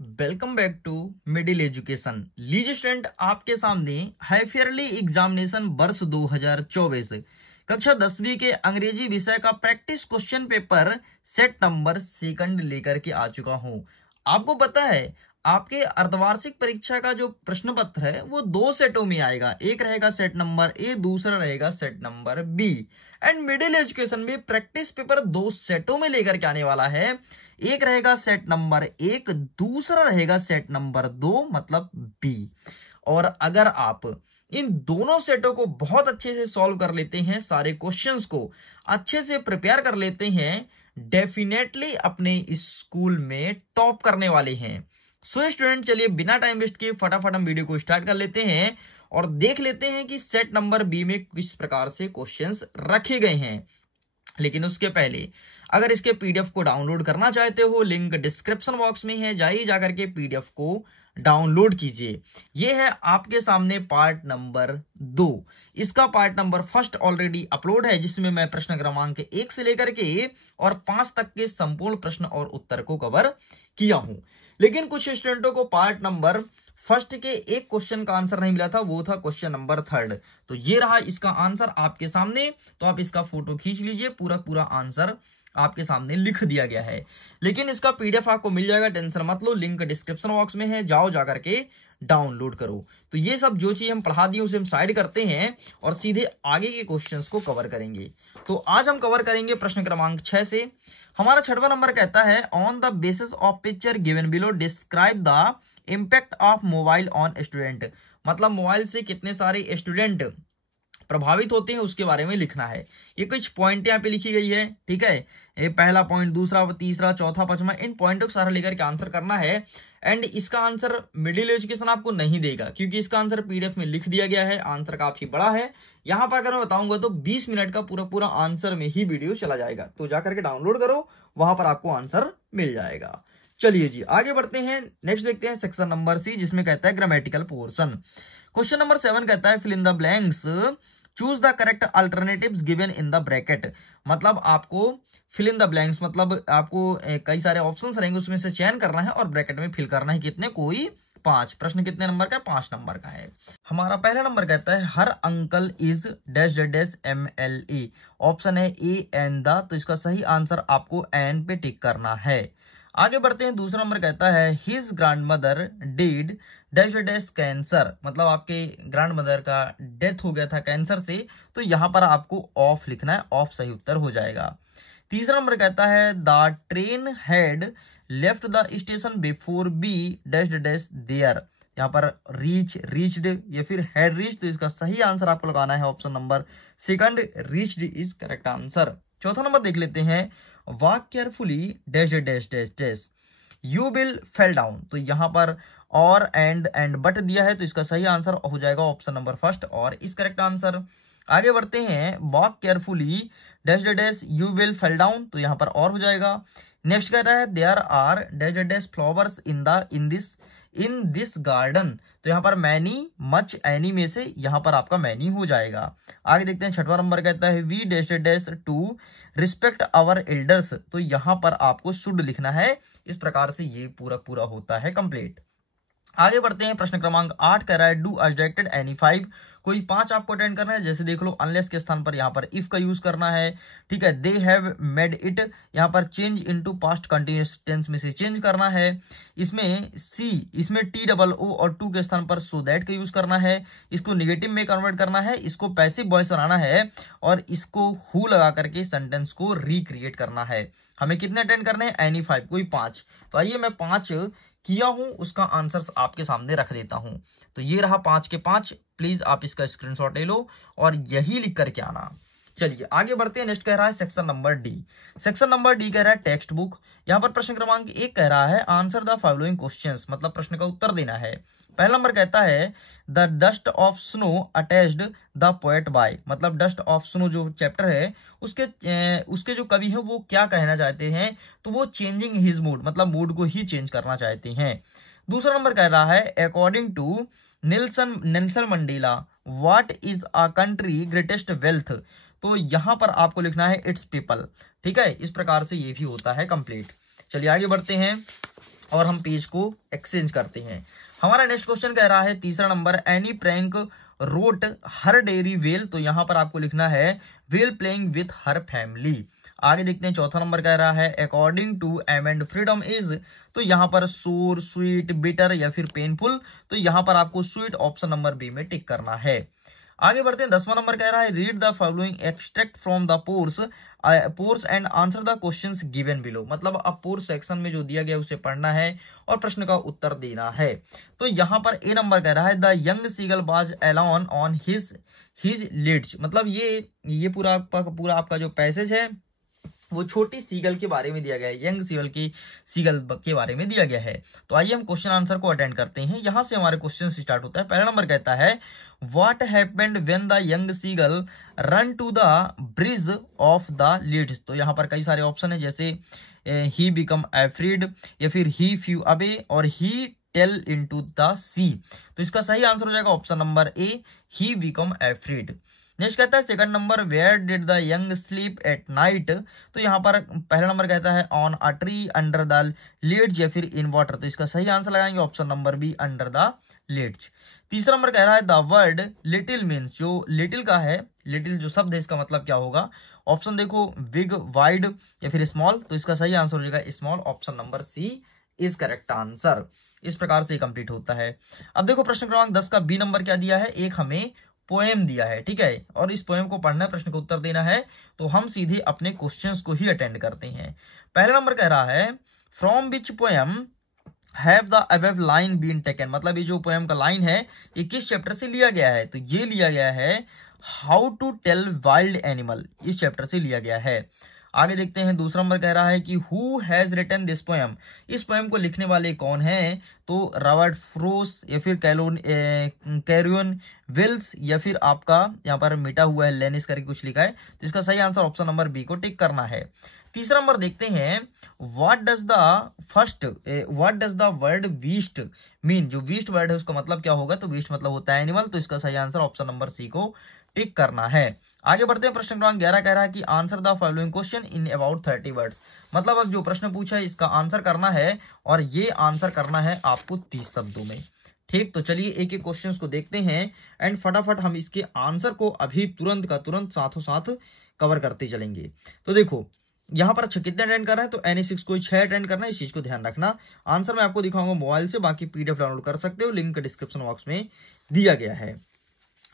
Welcome back to middle education. लीजिए student, आपके सामने है फेयरली एग्जामिनेशन वर्ष 2024 कक्षा 10वीं के अंग्रेजी विषय का practice question paper set number 2 लेकर के आ चुका हूं। आपको पता है आपके अर्धवार्षिक परीक्षा का जो प्रश्न पत्र है वो 2 सेटों में आएगा। एक रहेगा सेट नंबर ए, दूसरा रहेगा set number B. And middle education में प्रैक्टिस पेपर 2 सेटों में लेकर के आने वाला है। एक रहेगा सेट नंबर 1, दूसरा रहेगा सेट नंबर 2 मतलब बी। और अगर आप इन दोनों सेटों को बहुत अच्छे से सॉल्व कर लेते हैं, सारे क्वेश्चंस को अच्छे से प्रिपेयर कर लेते हैं, डेफिनेटली अपने स्कूल में टॉप करने वाले हैं। सो स्टूडेंट, चलिए बिना टाइम वेस्ट किए फटाफट हम वीडियो को स्टार्ट कर लेते हैं और देख लेते हैं कि सेट नंबर बी में किस प्रकार से क्वेश्चंस रखे गए हैं। लेकिन उसके पहले अगर इसके पीडीएफ को डाउनलोड करना चाहते हो, लिंक डिस्क्रिप्शन बॉक्स में है, जाइए जाकर के पीडीएफ को डाउनलोड कीजिए। ये है आपके सामने पार्ट नंबर 2। इसका पार्ट नंबर 1 ऑलरेडी अपलोड है, जिसमें मैं प्रश्न क्रमांक 1 से लेकर के और 5 तक के संपूर्ण प्रश्न और उत्तर को कवर किया हूं। लेकिन कुछ स्टूडेंटों को पार्ट नंबर 1 के एक क्वेश्चन का आंसर नहीं मिला था, वो था क्वेश्चन नंबर 3। तो ये रहा इसका आंसर आपके सामने। तो आप इसका फोटो खींच लीजिए, पूरा आंसर आपके सामने लिख दिया गया है। लेकिन इसका पीडीएफ आपको मिल जाएगा, टेंशन मत लो, लिंक डिस्क्रिप्शन बॉक्स में है, जाओ जाकर के डाउनलोड करो। तो ये सब जो चीज हम पढ़ा दिए उसे हम साइड करते हैं और सीधे आगे के क्वेश्चंस को कवर करेंगे। तो आज हम कवर करेंगे प्रश्न क्रमांक 6 से। हमारा 6वां नंबर कहता है, on the basis of picture given below describe the impact of mobile on student. मतलब मोबाइल से कितने सारे स्टूडेंट प्रभावित होते हैं उसके बारे में लिखना है। ये कुछ पॉइंट यहाँ पे लिखी गई है, ठीक है। ये पहला पॉइंट, दूसरा, तीसरा, चौथा, 5वां, इन पॉइंटों को सारा लेकर के आंसर करना है। एंड इसका आंसर मिडिल एजुकेशन आपको नहीं देगा, क्योंकि इसका आंसर पीडीएफ में लिख दिया गया है। आंसर काफी बड़ा है। यहाँ पर अगर मैं बताऊंगा तो 20 मिनट का पूरा आंसर में ही वीडियो चला जाएगा। तो जाकर के डाउनलोड करो, वहां पर आपको आंसर मिल जाएगा। चलिए जी आगे बढ़ते हैं। नेक्स्ट देखते हैं सेक्शन नंबर सी, जिसमें कहता है ग्रामेटिकल पोर्शन। क्वेश्चन नंबर 7 कहता है, fill in the blanks, choose the correct alternatives given in the bracket. मतलब आपको फिल इन द ब्लैंक्स मतलब आपको कई सारे ऑप्शंस रहेंगे, उसमें से चयन करना है और ब्रैकेट में फिल करना है। कितने? कोई 5। प्रश्न कितने नंबर का? 5 नंबर का है। हमारा पहला नंबर कहता है, हर uncle is dash dash MLA। Option है ए एन द। तो इसका सही आंसर आपको एन पे टिक करना है। आगे बढ़ते हैं। दूसरा नंबर कहता है, his grand mother did dash dash cancer. मतलब आपके ग्रैंड मदर का डेथ हो गया था कैंसर से। तो यहां पर आपको ऑफ लिखना है, ऑफ सही उत्तर हो जाएगा। तीसरा नंबर कहता है, the train had left the station before B dash dash there. यहाँ पर रीच्ड या फिर हैड रीच्ड। तो इसका सही आंसर आपको लगाना है option number 2, reached is correct answer. चौथा नंबर देख लेते हैं, walk carefully dash dash dash dash you will fell down. तो यहां पर और एंड बट दिया है, तो इसका सही आंसर हो जाएगा ऑप्शन नंबर 1 और इस करेक्ट आंसर। आगे बढ़ते हैं, walk carefully dash dash you will fell down. तो यहां पर और हो जाएगा। नेक्स्ट कह रहा है, there are dash dash flowers in this garden. तो यहां पर मैनी मच एनी में से यहां पर आपका मैनी हो जाएगा। आगे देखते हैं। 6वां नंबर कहता है, we dash dash to respect our elders. तो यहां पर आपको शुड लिखना है। इस प्रकार से ये पूरा होता है कंप्लीट। आगे बढ़ते हैं। प्रश्न क्रमांक 8 कह रहा है, डू अजेक्टेड एनी 5। कोई 5 आपको अटेंड करना है। जैसे देख लो, अनलेस के स्थान पर यहाँ पर इफ का यूज करना है, ठीक है। दे हैव मेड इट, यहाँ पर change into past continuous tense में से चेंज करना है। इसमें TOO और टू के स्थान पर सो दैट का यूज करना है। इसको निगेटिव में कन्वर्ट करना है, इसको पैसिव वॉइस बनाना है और इसको हु लगा करके सेंटेंस को रिक्रिएट करना है। हमें कितने अटेंड करने हैं? एनी 5, कोई 5। तो आइए मैं 5 किया हूं, उसका आंसर आपके सामने रख देता हूं। तो ये रहा 5 के 5। प्लीज आप इसका स्क्रीनशॉट ले लो और यही लिख करके आना। चलिए आगे बढ़ते हैं। नेक्स्ट कह रहा है section number D. Section number D कह रहा है टेक्स्ट बुक। यहां पर प्रश्न क्रमांक 1 कह रहा है, आंसर द फॉलोइंग क्वेश्चंस। मतलब प्रश्न का उत्तर देना है। पहला नंबर कहता है, the dust of snow attached the poet by. मतलब डस्ट ऑफ स्नो जो चैप्टर है उसके जो कवि है वो क्या कहना चाहते हैं? तो वो चेंजिंग हिज मूड, मतलब मूड को ही चेंज करना चाहते हैं। दूसरा नंबर कह रहा है, according to Nelson Mandela what is a country greatest wealth. तो यहां पर आपको लिखना है इट्स पीपल, ठीक है। इस प्रकार से ये भी होता है कंप्लीट। चलिए आगे बढ़ते हैं। और हम पेज को एक्सचेंज करते हैं। हमारा नेक्स्ट क्वेश्चन कह रहा है तीसरा number, Anne Frank wrote her diary well, तो यहां पर आपको लिखना है well playing with her family. आगे देखते हैं चौथा नंबर कह रहा है according to M and freedom is, तो यहां पर सोर, स्वीट, बिटर या फिर पेनफुल, तो यहां पर आपको स्वीट ऑप्शन नंबर बी में टिक करना है। आगे बढ़ते हैं 10वां नंबर कह रहा है read the following extract from the pores and answer the questions given below, मतलब अब पोर्स सेक्शन में जो दिया गया उसे पढ़ना है और प्रश्न का उत्तर देना है। तो यहां पर ए नंबर कह रहा है the young seagull was alone on his ledge, मतलब ये पूरा आपका जो पैसेज है वो छोटी सीगल के बारे में दिया गया है, यंग सीगल के बारे में दिया गया है। तो आइए हम क्वेश्चन आंसर को अटेंड करते हैं। यहां से हमारे क्वेश्चन स्टार्ट होता है। पहला नंबर कहता है what happened when the young seagull run to the bridge of the ledge, तो यहाँ पर कई सारे ऑप्शन है, जैसे ही बिकम एफ्रीड या फिर ही फ्यू अवे और he fell into the sea. तो इसका सही आंसर हो जाएगा option number A, he became afraid. Next कहता है second number where did the young sleep at night, तो यहाँ पर पहला नंबर कहता है on a tree, under the leaves या फिर इन वाटर, तो इसका सही आंसर लगाएंगे option number B, under the leaves. तीसरा नंबर कह रहा है द वर्ड लिटिल मीन्स, जो लिटिल का है, लिटिल जो शब्द है इसका मतलब क्या होगा। ऑप्शन देखो बिग, वाइड या फिर स्मॉल, तो इसका सही आंसर हो जाएगा small, option number C is correct answer. इस प्रकार से कंप्लीट होता है। अब देखो प्रश्न क्रमांक 10 का बी नंबर क्या दिया है, एक हमें पोएम दिया है, ठीक है, और इस पोएम को पढ़ना है, प्रश्न का उत्तर देना है। तो हम सीधे अपने क्वेश्चंस को ही अटेंड करते हैं। पहला नंबर कह रहा है from which poem have the above line been taken, मतलब ये जो पोएम का लाइन है ये किस चैप्टर से लिया गया है, तो ये लिया गया है how to tell wild animal, इस चैप्टर से लिया गया है। आगे देखते हैं दूसरा नंबर कह रहा है कि who has written this poem, इस पोएम को लिखने वाले कौन हैं, तो रॉबर्ट फ्रोस्ट या फिर कैरियन वेल्स या फिर आपका यहाँ पर मिटा हुआ है लेनिस करके कुछ लिखा है, तो इसका सही आंसर ऑप्शन नंबर बी को टिक करना है। तीसरा नंबर देखते हैं what does the word beast mean, जो बीस्ट वर्ड है उसका मतलब क्या होगा, तो बीस्ट मतलब होता है एनिमल, तो इसका सही आंसर ऑप्शन नंबर सी को टिक करना है। आगे बढ़ते हैं प्रश्न क्रमांक 11 कह रहा है कि answer the following question in about 30 words, मतलब अब जो प्रश्न पूछा है इसका आंसर करना है और ये आंसर करना है आपको 30 शब्दों में। ठीक, तो चलिए एक एक क्वेश्चन को देखते हैं एंड फटाफट हम इसके आंसर को अभी तुरंत का तुरंत साथों साथ कवर करते चलेंगे। तो देखो यहाँ पर अच्छा कितने अटेंड कर रहे हैं, तो NA6 को 6 अटेंड करना है, इस चीज को ध्यान रखना। आंसर मैं आपको दिखाऊंगा मोबाइल से, बाकी PDF डाउनलोड कर सकते हो, लिंक डिस्क्रिप्शन बॉक्स में दिया गया है।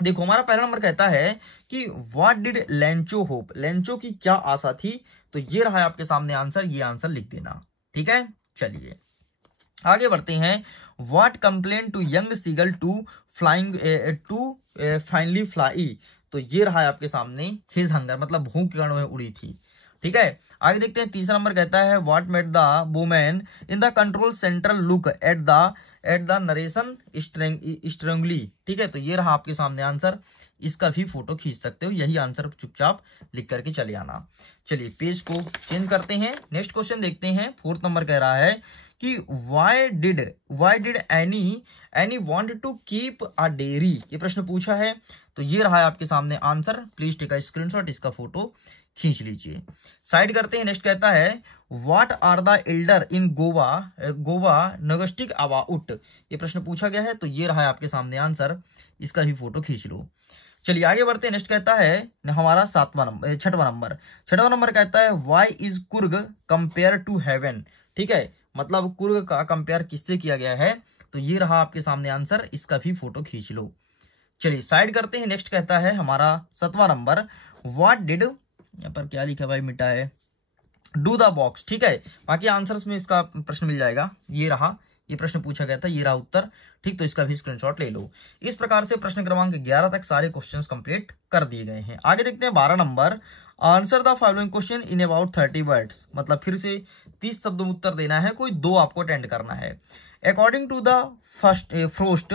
देखो हमारा पहला नंबर कहता है कि what did Lencho hope, Lencho की क्या आशा थी, तो ये रहा है आपके सामने आंसर, ये आंसर लिख देना। ठीक है, चलिए आगे बढ़ते हैं। What complain to young seagull to flying to finally fly, तो ये रहा है आपके सामने हिज हंगर, मतलब भूख के कारण में उड़ी थी। ठीक है, आगे देखते हैं तीसरा नंबर कहता है what made the women in the control central look at the narration strangely. ठीक है, तो ये रहा आपके सामने आंसर, इसका भी फोटो खींच सकते हो, यही आंसर चुपचाप लिख करके चले आना। चलिए पेज को चेंज करते हैं, नेक्स्ट क्वेश्चन देखते हैं। फोर्थ नंबर कह रहा है कि why did Anne want to keep a diary, ये प्रश्न पूछा है, तो ये रहा है आपके सामने answer, please take a screenshot, इसका फोटो खींच लीजिए। साइड करते हैं, नेक्स्ट कहता है what are the elder in Goa nostalgic about, ये प्रश्न पूछा गया है, तो ये रहा है आपके सामने आंसर, इसका भी फोटो खींच लो। चलिए आगे बढ़ते हैं, नेक्स्ट कहता है हमारा छठवां नंबर कहता है why is Coorg compare to heaven. ठीक है, मतलब कुर्ग का कंपेयर किससे किया गया है, तो ये रहा आपके सामने आंसर, इसका भी फोटो खींच लो। चलिए साइड करते हैं, नेक्स्ट कहता है हमारा 7वां नंबर व्हाट डिड, यहाँ पर क्या लिखा भाई मिटा है, डू द बॉक्स। ठीक है, बाकी आंसर्स में इसका प्रश्न मिल जाएगा, ये रहा, ये प्रश्न पूछा गया था, ये रहा उत्तर। ठीक, तो इसका भी स्क्रीनशॉट ले लो। इस प्रकार से प्रश्न क्रमांक 11 तक सारे क्वेश्चंस कंप्लीट कर दिए गए हैं। आगे देखते हैं 12 number answer the following question in about 30 words, मतलब फिर से 30 शब्दों में उत्तर देना है, कोई 2 आपको अटेंड करना है। According to the Frost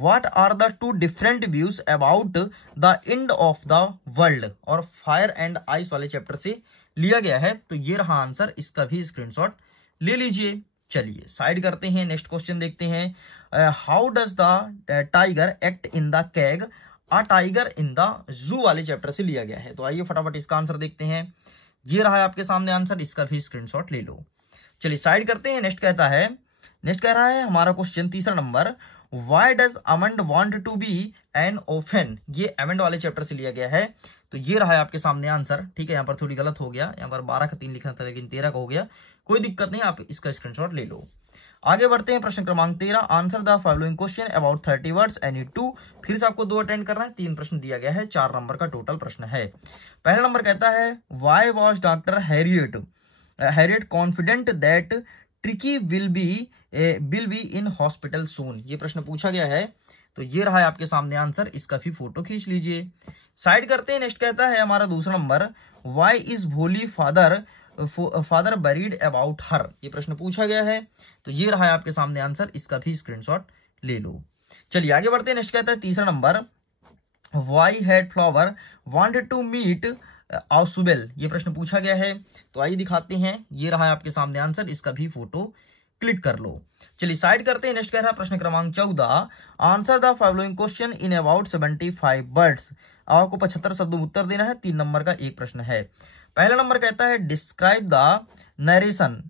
what are the 2 different views about the end of the world, और फायर एंड आइस वाले चैप्टर से लिया गया है, तो ये रहा आंसर, इसका भी स्क्रीनशॉट ले लीजिए। चलिए साइड करते हैं, नेक्स्ट क्वेश्चन देखते हैं। How does the tiger act in the CAG, a tiger in the zoo वाले चैप्टर से लिया गया है, तो आइए फटाफट इसका आंसर देखते हैं। ये रहा है आपके सामने आंसर, इसका भी स्क्रीनशॉट ले लो। चलिए साइड करते हैं। नेक्स्ट कह रहा है हमारा क्वेश्चन तीसरा number, why does Amanda want to be an orphan. ये अमंड वाले चैप्टर से लिया गया है। तो ये रहा है आपके सामने आंसर। ठीक है, यहाँ पर थोड़ी गलत हो गया, यहाँ पर 12 का 3 लिखना था लेकिन 13 का हो गया, कोई दिक्कत नहीं, आप इसका स्क्रीनशॉट ले लो। आगे बढ़ते हैं। प्रश्न क्रमांक 13, answer the following question about 30 words any 2। फिर से आपको 2 अटेंड करना है, 3 प्रश्न दिया गया है, 4 नंबर का टोटल प्रश्न है। पहला नंबर कहता है, why was doctor Herriot confident that Tricki will be in hospital soon. ये प्रश्न पूछा गया है। तो ये रहा है आपके सामने आंसर, इसका भी फोटो खींच लीजिए। साइड करते हैं। नेक्स्ट कहता है हमारा दूसरा नंबर, वाई इज भोली फादर बरीड अबाउट हर। ये प्रश्न पूछा गया है। तो ये रहा है आपके सामने आंसर, इसका भी स्क्रीनशॉट ले लो। चलिए आगे बढ़ते हैं। नेक्स्ट कहता है तीसरा number, why had flower wanted to meet Ausubel. ये प्रश्न पूछा गया है। तो आइए दिखाते हैं। ये रहा है आपके सामने आंसर, इसका भी फोटो क्लिक कर लो। चलिए साइड करते हैं। नेक्स्ट कह रहा है प्रश्न क्रमांक 14, answer the following question in about 75 words. आपको 75 शब्दों में उत्तर देना है। 3 नंबर का एक प्रश्न है। पहला नंबर कहता है, describe the narration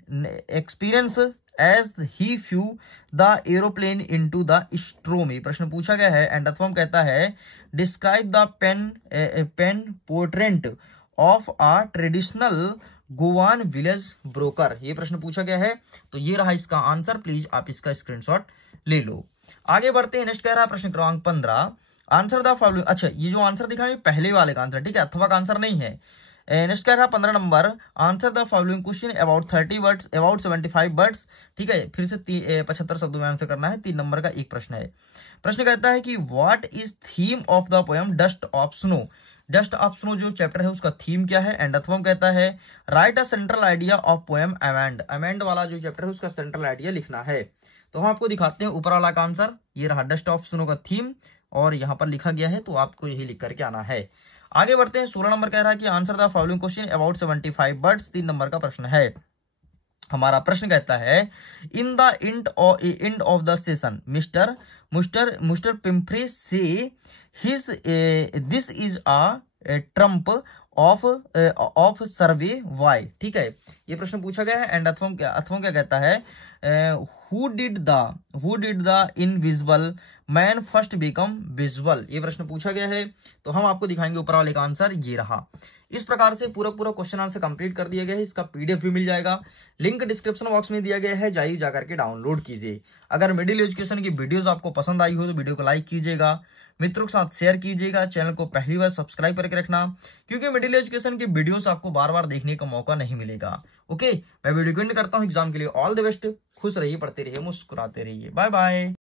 experience as he flew the aeroplane into the storm. ये प्रश्न पूछा गया है। एंड अथवा कहता है, describe the pen portrait of a traditional Goan village broker. ये प्रश्न पूछा गया है। तो ये रहा इसका आंसर, प्लीज आप इसका स्क्रीनशॉट ले लो। आगे बढ़ते हैं। नेक्स्ट कह रहा है प्रश्न क्रमांक 15, आंसर द फॉलोइंग। अच्छा, ये जो आंसर दिखा है पहले वाले का आंसर, ठीक है, अथवा का आंसर नहीं है। नेक्स्ट कह रहा है 15 number, answer the following question about 30 words about 75 words. ठीक है, फिर से 75 शब्दों में आंसर करना है। 3 नंबर का एक प्रश्न है। प्रश्न कहता है कि what is theme of the poem dust of snow. Dust of snow जो चैप्टर है उसका थीम क्या है। एंड अथवा कहता है, right a central idea of poem amend. Amend वाला जो चैप्टर है उसका सेंट्रल आइडिया लिखना है। तो हम आपको दिखाते हैं ऊपर वाला का आंसर। ये रहा डस्ट ऑफ स्नो का थीम और यहाँ पर लिखा गया है, तो आपको यही लिख करके आना है। आगे बढ़ते हैं। 16 नंबर कह रहा है कि answer the following question about 75 words. 3 number का प्रश्न है। हमारा प्रश्न कहता है, in the end of the session mister Pimpre से his this is a trump of survey why. ठीक है, ये प्रश्न पूछा गया है। एंड अथवा क्या कहता है, who did the invisible man first become visual. ये प्रश्न पूछा गया है। तो हम आपको दिखाएंगे ऊपर वाले का आंसर। ये रहा। इस प्रकार से पूरा क्वेश्चन आंसर कंप्लीट कर दिया गया है। इसका पीडीएफ भी मिल जाएगा, लिंक डिस्क्रिप्शन बॉक्स में दिया गया है, जाइए जाकर के डाउनलोड कीजिए। अगर मिडिल एजुकेशन की वीडियोस आपको पसंद आई हो तो वीडियो को लाइक कीजिएगा, मित्रों के साथ शेयर कीजिएगा, चैनल को पहली बार सब्सक्राइब करके रखना, क्योंकि मिडिल एजुकेशन की वीडियोस आपको बार बार देखने का मौका नहीं मिलेगा। ओके, मैं वीडियो को एंड करता हूँ। एग्जाम के लिए ऑल द बेस्ट। खुश रहिए, पढ़ते रहिए, मुस्कुराते रहिए। Bye bye.